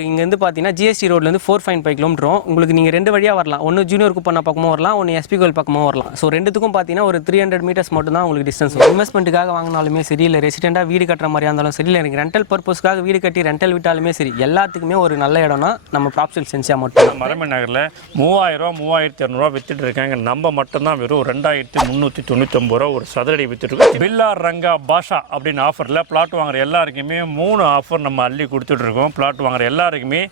நமக்கு இங்கேருந்து பார்த்தீங்கன்னா ஜிஎஸ்டி ரோட்லேருந்து 4.5 கிலோமீட்டரும். உங்களுக்கு நீங்கள் 2 வழியாக வரலாம். ஒன்று ஜூனியர் குப்பண்ணா பக்கமும் வரலாம், ஒன்று எஸ்பி கோயில் பக்கமும் வரலாம். ஸோ ரெண்டுத்துக்கும் பார்த்தீங்கன்னா ஒரு 300 மீட்டர்ஸ் மட்டும் தான் உங்களுக்கு டிஸ்டன்ஸ். இன்வெஸ்ட்மெண்ட்டுக்காக வாங்கினாலுமே சரி, இல்லை ரெசிடெண்டாக வீடு கட்டுற மாதிரியா இருந்தாலும் சரி, இல்லை எனக்கு ரெண்டல் பர்பஸ்க்காக வீடு கட்டி ரெண்டல் விட்டாலுமே சரி, எல்லாத்துக்குமே ஒரு நல்ல இடம்னா நம்ம ப்ராப்ஷல் சென்சியா மட்டும். மரமன் நகரில் 3000 3200 வித்துட்டு இருக்காங்க. நம்ம மட்டும்தான் வெறும் 2399 ரூபா ஒரு சதுரடி வித்துட்டு இருக்கோம். பில்லா ரங்கா பாஷா அப்படின்னு ஆஃபரில் பிளாட் வாங்குற எல்லாருக்குமே 3 ஆஃபர் நம்ம அள்ளி கொடுத்துட்டு இருக்கோம். பிளாட் வாங்குற எல்லாருக்குமே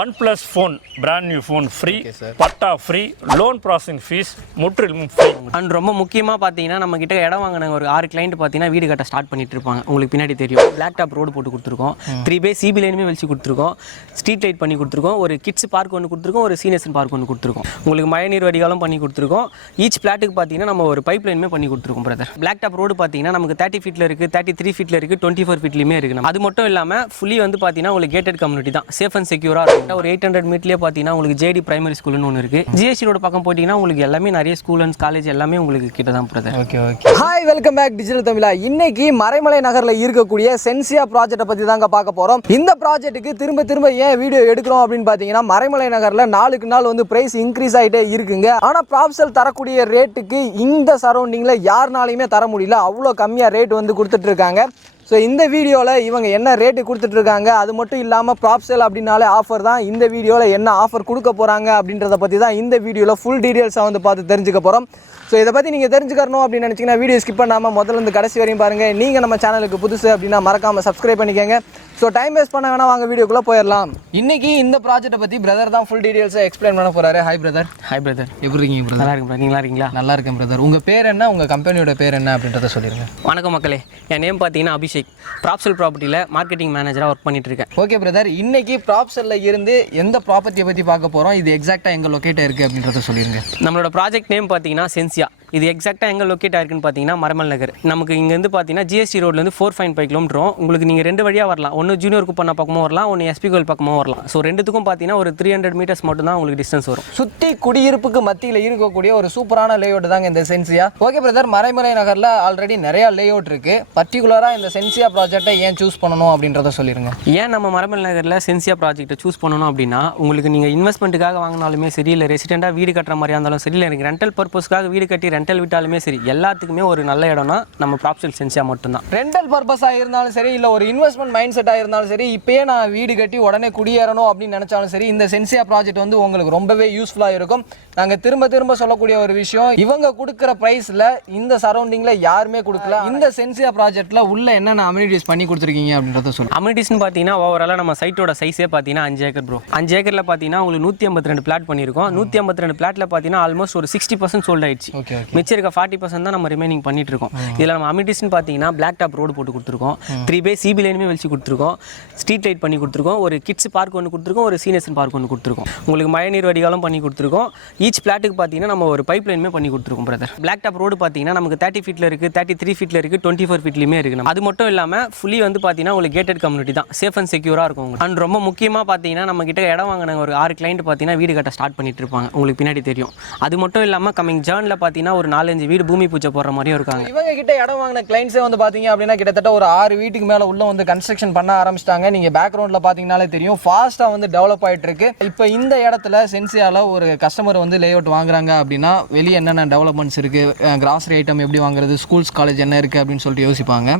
OnePlus phone, brand new phone free, patta free, loan processing fees முற்றிலும் ஃப்ரீ. அண்ட் ரொம்ப முக்கியமாக பார்த்தீங்கன்னா நம்ம கிட்ட இடம் வாங்கின ஒரு 6 கிளைண்ட் பார்த்தீங்கன்னா வீடு கட்ட ஸ்டார்ட் பண்ணிட்டு இருப்பாங்க. உங்களுக்கு பின்னாடி தெரியும், பிளாக் டாப் ரோடு போட்டு கொடுத்துருக்கோம், 3 சிபி லைனுமே வெளிச்சு கொடுத்துருக்கோம், ஸ்ட்ரீட் லைட் பண்ணி கொடுத்துருக்கோம், ஒரு கிட்ஸ் பார்க் ஒன்று கொடுத்துருக்கோம், ஒரு சீனியர்ஸ் பார்க் ஒன்று கொடுத்துருக்கோம், உங்களுக்கு மழை நீர் வடிகாலும் பண்ணி கொடுத்துருக்கோம். ஈச் பிளாட்டுக்கு பார்த்தீங்கன்னா நம்ம ஒரு பைப் லைனுமே பண்ணி கொடுத்துருக்கோம் பிரதர். பிளாக் டாப் ரோடு பார்த்தீங்கன்னா நமக்கு 30 ஃபீட்டில் இருக்குது, 33 ஃபீட்டில் இருக்குது, 24 ஃபீட்லையுமே இருக்குது. அது மட்டும் இல்லாமல் ஃபுல்லி வந்து பார்த்தீங்கன்னா உங்களுக்கு கேட்டட் கம்யூனிட்டி தான், சேஃப் அண்ட் செக்யூராக இருக்கும். ஒரு 800 மீட்டர்லேயே பார்த்தீங்கன்னா உங்களுக்கு ஜேடி பிரைமரி ஸ்கூல்னு ஒன்று இருக்குது. ஜிஎஸ்டி ரோடு பக்கம் போட்டிங்கன்னா உங்களுக்கு எல்லாமே நிறைய ஸ்கூல் அண்ட் காலேஜ் எல்லாமே உங்களுக்கு கிட்ட தான் brother. Okay okay. Hi, welcome back digital தமிழா. இன்னைக்கு மறைமலை நகரில் இருக்கக்கூடிய சென்சியா ப்ராஜெக்ட்டை பற்றி தாங்க பார்க்க போகிறோம். இந்த ப்ராஜெக்ட்டுக்கு திரும்ப ஏன் வீடியோ எடுக்கிறோம் அப்படின்னு பார்த்தீங்கன்னா, மறைமலை நகரில் நாளுக்கு நாள் வந்து பிரைஸ் இன்க்ரீஸ் ஆகிட்டே இருக்குங்க. ஆனால் ப்ராப்ஷல் தரக்கூடிய ரேட்டுக்கு இந்த சரௌண்டிங்கில் யாருனாலையுமே தர முடியல. அவ்வளோ கம்மியாக ரேட் வந்து கொடுத்துட்டு இருக்காங்க. ஸோ இந்த வீடியோவில் இவங்க என்ன ரேட்டு கொடுத்துட்ருக்காங்க, அது மட்டும் இல்லாமல் ப்ராப்ஷல் அப்படின்னாலே ஆஃபர் தான். இந்த வீடியோவில் என்ன ஆஃபர் கொடுக்க போகிறாங்க அப்படின்றத பற்றி தான் இந்த வீடியோவில் ஃபுல் டீட்டெயில்ஸாக வந்து பார்த்து தெரிஞ்சுக்க போகிறோம். ஸோ இதை பற்றி நீங்கள் தெரிஞ்சுக்கணும் அப்படின்னு நினச்சிங்கன்னா வீடியோ ஸ்கிப் பண்ணாமல் முதல்ல இருந்து கடைசி வரையும் பாருங்கள். நீங்கள் நம்ம சேனலுக்கு புதுசு அப்படின்னா மறக்காமல் சப்ஸ்கிரைப் பண்ணிக்கோங்க. ஸோ டைம் வேஸ்ட் பண்ண வேணா, வாங்க வீடியோக்குள்ளே போயிடலாம். இன்றைக்கி இந்த ப்ராஜெக்ட்டை பற்றி பிரதர் தான் ஃபுல் டீட்டெயில்ஸாக எக்ஸ்பிளைன் பண்ண போகிறாரு. Hi brother. ஹாய் பிரதர், எப்படி இருக்கீங்க பிரதர்? நல்லா இருக்கும். நீங்களா இருக்கீங்களா? நல்லா இருக்கேன் பிரதர். உங்கள் பேர் என்ன, உங்கள் கம்பெனியோட பேர் என்ன அப்படின்றத சொல்லிடுங்க. வணக்கம் மக்களே, என் நேம் பார்த்தீங்கன்னா அபிஷேக். ப்ராப்ஷல் ப்ராப்பர்ட்டியில் மார்க்கெட்டிங் மேனேஜராக ஒர்க் பண்ணிட்டு இருக்கேன். ஓகே பிரதர், இன்னைக்கு ப்ராப்ஷல்ல இருந்து எந்த ப்ராப்பர்ட்டியை பற்றி பார்க்க போகிறோம், இது எக்ஸாக்டாக எங்கே லொக்கேட் இருக்குது அப்படின்றத சொல்லிடுங்க. நம்மளோட ப்ராஜெக்ட் நேம் பார்த்தீங்கன்னா சென்சியா. இது எக்ஸாக்டாக எங்கே லொக்கேட் ஆயிருக்குன்னு பார்த்தீங்கன்னா மரமல் நகர். நமக்கு இங்கேருந்து பார்த்தீங்கன்னா ஜிஎஸ்டி ரோட்லேருந்து 4.5 கிலோமீட்டரும். உங்களுக்கு நீங்கள் 2 வழியாக வரலாம். ஒன்று ஜூனியர் குப்பண்ணா பக்கமும் வரலாம், ஒன்று எஸ்பி கோயில் பக்கமும் வரலாம். ஸோ ரெண்டுத்துக்கும் பார்த்தீங்கன்னா ஒரு 300 மீட்டர்ஸ் மட்டும் தான் உங்களுக்கு டிஸ்டன்ஸ் வரும். சுற்றி குடியிருப்புக்கு மத்தியில் இருக்கக்கூடிய ஒரு சூப்பரான லேஅவுட் தாங்க இந்த சென்சியா. ஓகே பிரதர், மறைமலை நகரில் ஆல்ரெடி நிறையா லேஅவுட் இருக்குது. பர்டிகுலராக இந்த சென்சியா ப்ராஜெக்டை ஏன் சூஸ் பண்ணணும் அப்படின்றத சொல்லிடுங்க. ஏன் நம்ம மரமல் நகரில் சென்சியா ப்ராஜெக்ட்டை சூஸ் பண்ணணும் அப்படின்னா, உங்களுக்கு நீங்கள் இன்வெஸ்ட்மெண்ட்டுக்காக வாங்கினாலுமே சரி, இல்லை ரெசிடெண்டாக வீடு கட்டுற மாதிரியா இருந்தாலும் சரி, இல்லை எனக்கு ரெண்டல் பர்பஸ்க்காக வீடு கட்டி ரெண்டல் விட்டாலுமே சரி, எல்லாத்துக்குமே ஒரு நல்ல இடம்னா நம்ம ப்ராப்ஷல் சென்சியா மட்டும்தான். ரெண்டல் பர்பஸாக இருந்தாலும் சரி, இல்லை ஒரு இன்வெஸ்ட்மெண்ட் மைண்ட் செட்டாக இருந்தாலும் சரி, இப்போயே நான் வீடு கட்டி உடனே குடியேறணும் அப்படின்னு நினச்சாலும் சரி, இந்த சென்சியா ப்ராஜெக்ட் வந்து உங்களுக்கு ரொம்பவே யூஸ்ஃபுல்லாக இருக்கும். நாங்கள் திரும்ப சொல்லக்கூடிய ஒரு விஷயம், இவங்க கொடுக்குற ப்ரைஸில் இந்த சரௌண்டிங்கில் யாருமே கொடுக்கல. இந்த சென்சியா ப்ராஜெக்ட்டில் உள்ள என்னென்ன அம்யூனிட்டிஸ் பண்ணி கொடுத்துருக்கீங்க அப்படின்றத சொல்லுங்கள். அம்யூனிட்டிஸ்னு பார்த்தீங்கன்னா ஓவராலாக நம்ம சைட்டோட சைஸே பார்த்தீங்கன்னா 5 ஏக்கர் ப்ரோ. 5 ஏக்கரில் பார்த்தீங்கன்னா உங்களுக்கு 152 பிளாட் பண்ணியிருக்கோம். 152 பிளாட்டில் பார்த்தீங்கன்னா ஆல்மோஸ்ட் ஒரு 60% சோல்ட் ஆயிடுச்சு. மிச்சம் இருக்க 40% தான் நம்ம ரிமைனிங் பண்ணிட்டு இருக்கோம். இதில் நம்ம அம்யூனிட்டிஸ்னு பார்த்தீங்கன்னா பிளாக் டாப் ரோடு போட்டு கொடுத்துருக்கோம், 3 சிபி லைனுமே வெளிச்சு கொடுத்துருக்கோம், ஸ்ட்ரீட் லைட் பண்ணி கொடுத்துருக்கோம், ஒரு கிட்ஸ் பார்க் ஒன்று கொடுத்துருக்கோம், ஒரு சீனியர்ஸ் பார்க் ஒன்று கொடுத்துருக்கோம், உங்களுக்கு மழை நீர் வடிகாலும் பண்ணி கொடுத்துருக்கோம். ஈச் பிளாட்டுக்கு பார்த்தீங்கன்னா நம்ம ஒரு பைப் லைனுமே பண்ணி கொடுத்துருக்கோம் பிரதர். பிளாக் டாப் ரோடு பார்த்தீங்கன்னா நமக்கு 30 ஃபீட்டில் இருக்குது, 33 ஃபீட்டில் இருக்குது, 24 ஃபீட்லையுமே இருக்குது. அது மட்டும் இல்லாமல் ஃபுல்லி வந்து பார்த்தீங்கன்னா உங்களுக்கு கேட்டட் கம்யூனிட்டி தான், சேஃப் அண்ட் செக்யூராக இருக்கும். அண்ட் ரொம்ப முக்கியமாக பார்த்தீங்கன்னா நம்ம கிட்ட இடம் வாங்கின ஒரு 6 கிளைண்ட் பார்த்தீங்கன்னா வீடு கட்ட ஸ்டார்ட் பண்ணிட்டு இருப்பாங்க. உங்களுக்கு பின்னாடி தெரியும். அது மட்டும் இல்லாமல் கமிங் ஜர்னில் பார்த்தீங்கன்னா ஒரு 4-5 வீடு பூமி பூஜை போடுற மாதிரியும் இருக்காங்க. இவங்க கிட்ட இடம் வாங்கின கிளைண்ட்ஸே வந்து பார்த்தீங்க அப்படின்னா கிட்டத்தட்ட ஒரு 6 வீட்டுக்கு மேலே உள்ள வந்து கன்ஸ்ட்ரக்ஷன் பண்ண ஆரம்பிச்சிட்டாங்க. நீங்கள் பேக்ரவுண்டில் பார்த்தீங்கனாலே தெரியும், ஃபாஸ்ட்டாக வந்து டெவலப் ஆகிட்டு இருக்கு. இப்போ இந்த இடத்துல சென்சியாவில் ஒரு கஸ்டமர் வந்து லேஅவுட் வாங்குறாங்க அப்படின்னா வெளியே என்னென்ன டெவலப்மெண்ட்ஸ் இருக்குது, கிராசரி ஐட்டம் எப்படி வாங்குறது, ஸ்கூல்ஸ் காலேஜ் என்ன இருக்குது அப்படின்னு சொல்லிட்டு யோசிப்பாங்க.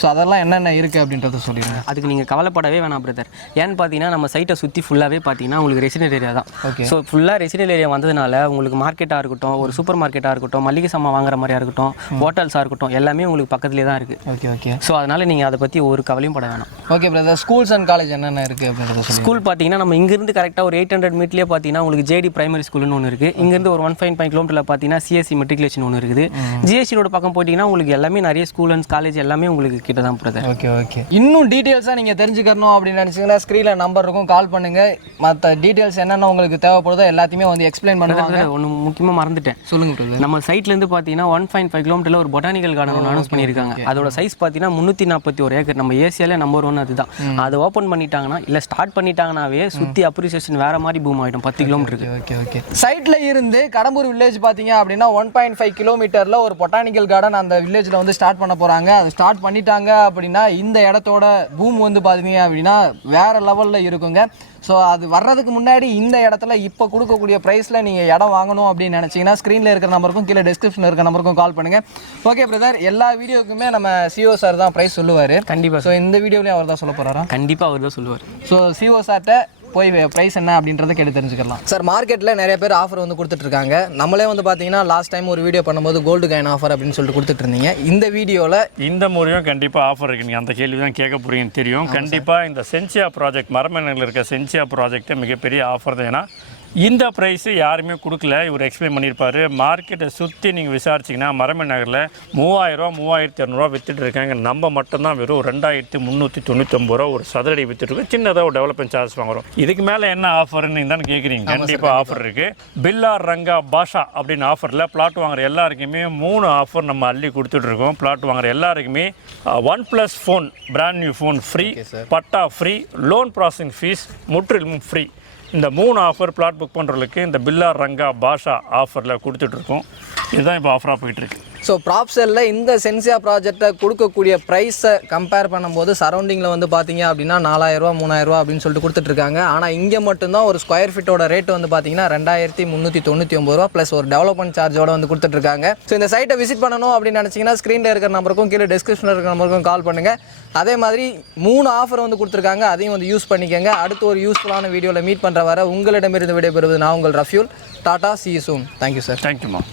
ஸோ அதெல்லாம் என்னென்ன இருக்குது அப்படின்றத சொல்லிடுங்க. அதுக்கு நீங்கள் கவலைப்படவே வேணாம் பிரதர். ஏன்னு பார்த்தீங்கன்னா நம்ம சைட்டை சுற்றி ஃபுல்லாகவே பார்த்தீங்கன்னா உங்களுக்கு ரெசிடென்ட் ஏரியா தான். ஓகே. ஸோ ஃபுல்லாக ரெசிடென்ட் ஏரியா வந்ததுனால உங்களுக்கு மார்க்கெட்டாக இருக்கட்டும், ஒரு சூப்பர் மார்க்கெட்டாக இருக்கட்டும், மளிகை சாமான் வாங்குற மாதிரியா இருக்கட்டும், ஹோட்டல்ஸாக இருக்கட்டும், எல்லாமே உங்களுக்கு பக்கத்துலேயே தான் இருக்குது. Okay okay. ஸோ அதனால் நீங்கள் அதை பற்றி ஒரு கவலையும் பட வேணாம். Okay brother, schools and college என்னென்ன இருக்குது அப்படின்றத சொல்லுங்கள். ஸ்கூல் பார்த்தீங்கன்னா நம்ம இங்கேருந்து கரெக்டாக ஒரு 800 மீட்டர்லேயே பார்த்தீங்கன்னா உங்களுக்கு ஜேடி பிரைமரி ஸ்கூல்னு ஒன்று இருக்குது. இங்கேருந்து ஒரு 1.5 கிலோமீட்டரில் பார்த்தீங்கன்னா சிஎஸ்சி மெட்ரிகுலேஷன் ஒன்று இருக்குது. ஜிஎஸ்டி ரோடு பக்கம் போட்டிங்கன்னா உங்களுக்கு எல்லாமே நிறைய ஸ்கூல் அண்ட் காலேஜ் எல்லாமே உங்களுக்கு கிட்ட தான் பிரதர். Okay okay. இன்னும் டீட்டெயில்ஸாக நீங்கள் தெரிஞ்சுக்கணும் அப்படின்னு நினச்சிங்கன்னா ஸ்க்ரீனில் நம்பர் இருக்கும், கால் பண்ணுங்கள். மற்ற டீட்டெயில்ஸ் என்னென்ன உங்களுக்கு தேவைப்படுதோ எல்லாத்தையுமே வந்து எக்ஸ்பிளைன் பண்ணுவாங்க. ஒன்று முக்கியமாக மறந்துட்டேன், சொல்லுங்கள் பிரதர். நம்ம சைட்லேருந்து பார்த்தீங்கன்னா 1.5 கிலோமீட்டரில் ஒரு பொட்டானிக்கல் கார்டன் ஒன்று அனௌன்ஸ் பண்ணியிருக்காங்க. அதோட சைஸ் பார்த்தீங்கன்னா 341 ஏக்கர். நம்ம ஏசியாலே நம்பர் 1 அதுதான். அதை ஓப்பன் பண்ணிட்டாங்கன்னா இல்லை ஸ்டார்ட் பண்ணிட்டாங்கன்னாவே சுற்றி அப்ரிசியேஷன் வேற மாதிரி பூம் ஆகிடும் 10 கிலோமீட்டருக்கு. ஓகே சைட்ல இருந்து கடம்பூர் வில்லேஜ் பார்த்தீங்க அப்படின்னா 1.5 கிலோமீட்டரில் ஒரு பொட்டானிக்கல் கார்டன் அந்த வில்லேஜில் வந்து ஸ்டார்ட் பண்ண போகிறாங்க. அது ஸ்டார்ட் பண்ணிட்டாங்க அப்படின்னா இந்த இடத்தோட பூம் வந்து பார்த்தீங்க அப்படின்னா வேற லெவலில் இருக்குங்க. ஸோ அது வர்றதுக்கு முன்னாடி இந்த இடத்துல இப்போ கொடுக்கக்கூடிய ப்ரைஸில் நீங்கள் இடம் வாங்கணும் அப்படின்னு நினச்சிங்கன்னா ஸ்க்ரீனில் இருக்கிற நம்பருக்கும் கீழே டிஸ்கிரிப்ஷனில் இருக்கிற நம்பருக்கும் கால் பண்ணுங்கள். ஓகே பிரதர், எல்லா வீடியோக்குமே நம்ம சிஓ சார் தான் ப்ரைஸ் சொல்லுவார். கண்டிப்பாக. ஸோ இந்த வீடியோலையும் அவர் தான் சொல்ல போகிறாரா? கண்டிப்பாக அவர் தான் சொல்லுவார். ஸோ சிஓ சார்கிட்ட போய் ப்ரைஸ் என்ன அப்படின்றத கேட்டு தெரிஞ்சுக்கலாம். சார், மார்க்கெட்டில் நிறைய பேர் ஆஃபர் வந்து கொடுத்துட்ருக்காங்க. நம்மளே வந்து பார்த்தீங்கன்னா லாஸ்ட் டைம் ஒரு வீடியோ பண்ணும்போது கோல்டு காயின் ஆஃபர் அப்படின்னு சொல்லிட்டு கொடுத்துட்டு இருந்தீங்க. இந்த வீடியோவில் இந்த முறையும் கண்டிப்பாக ஆஃபர் இருக்குது. நீங்கள் அந்த கேள்வி தான் கேட்க போகிறீங்கன்னு தெரியும். கண்டிப்பாக இந்த சென்சியா ப்ராஜெக்ட் மரமனையில் இருக்க சென்சியா ப்ராஜெக்ட்டு மிகப்பெரிய ஆஃபர் தான். ஏன்னா இந்த ப்ரைஸு யாருமே கொடுக்கல. இவர் எக்ஸ்பிளைன் பண்ணியிருப்பார். மார்க்கெட்டை சுற்றி நீங்கள் விசாரிச்சிங்கன்னா மரமனை நகரில் 3000 3200 வித்துட்டு இருக்காங்க. நம்ம மட்டும்தான் வெறும் 2399 ரூபா ஒரு சதுரடி வித்துட்டு சின்னதாக ஒரு டெவலப்மெண்ட் சார்ஜ் வாங்குறோம். இதுக்கு மேலே என்ன ஆஃபர்ன்னு தான் கேட்குறீங்க. கண்டிப்பாக ஆஃபர் இருக்குது. பில்லார் ரங்கா பாஷா அப்படின்னு ஆஃபரில் பிளாட் வாங்குற எல்லாருக்குமே 3 ஆஃபர் நம்ம அள்ளி கொடுத்துட்ருக்கோம். பிளாட் வாங்குற எல்லாருக்குமே OnePlus phone, brand new phone free, patta free, loan processing fees முற்றிலும் ஃப்ரீ. இந்த 3 ஆஃபர் பிளாட் புக் பண்ணுறதுக்கு இந்த பில்லார் ரங்கா பாஷா ஆஃபரில் கொடுத்துட்ருக்கோம். இதுதான் இப்போ ஆஃபராக போயிட்டுருக்கு. ஸோ ப்ராப்செல்லில் இந்த சென்சியா ப்ராஜெக்டை கொடுக்கக்கூடிய ப்ரைஸை கம்பேர் பண்ணும்போது சரௌண்டிங்கில் வந்து பார்த்தீங்க அப்படின்னா 4000 3000 அப்படின்னு சொல்லிட்டு கொடுத்துட்ருக்காங்க. ஆனால் இங்கே மட்டும்தான் ஒரு ஸ்கொயர் ஃபீட்டோட ரேட் வந்து பார்த்தீங்கன்னா 2399 ரூபா ப்ளஸ் ஒரு டெவலப்மெண்ட் சார்ஜோட வந்து கொடுத்துட்ருக்காங்க. ஸோ இந்த சைட்டை விசிட் பண்ணணும் அப்படின்னு நினச்சிங்கன்னா ஸ்க்ரீனில் இருக்கிற நம்பருக்கும் கீழே டிஸ்கிரிப்ஷனில் இருக்கிற நம்பருக்கும் கால் பண்ணுங்கள். அதே மாதிரி 3 ஆஃபர் வந்து கொடுத்துருக்காங்க. அதையும் வந்து யூஸ் பண்ணிக்கோங்க. அடுத்து ஒரு யூஸ்ஃபுல்லான வீடியோவில் மீட் பண்ணுற வர உங்களிடமிருந்து விடைபெறுவது நான் உங்கள் ரஃப்யூல். Tata, see you soon. Thank you, sir. Thank you, ma'am.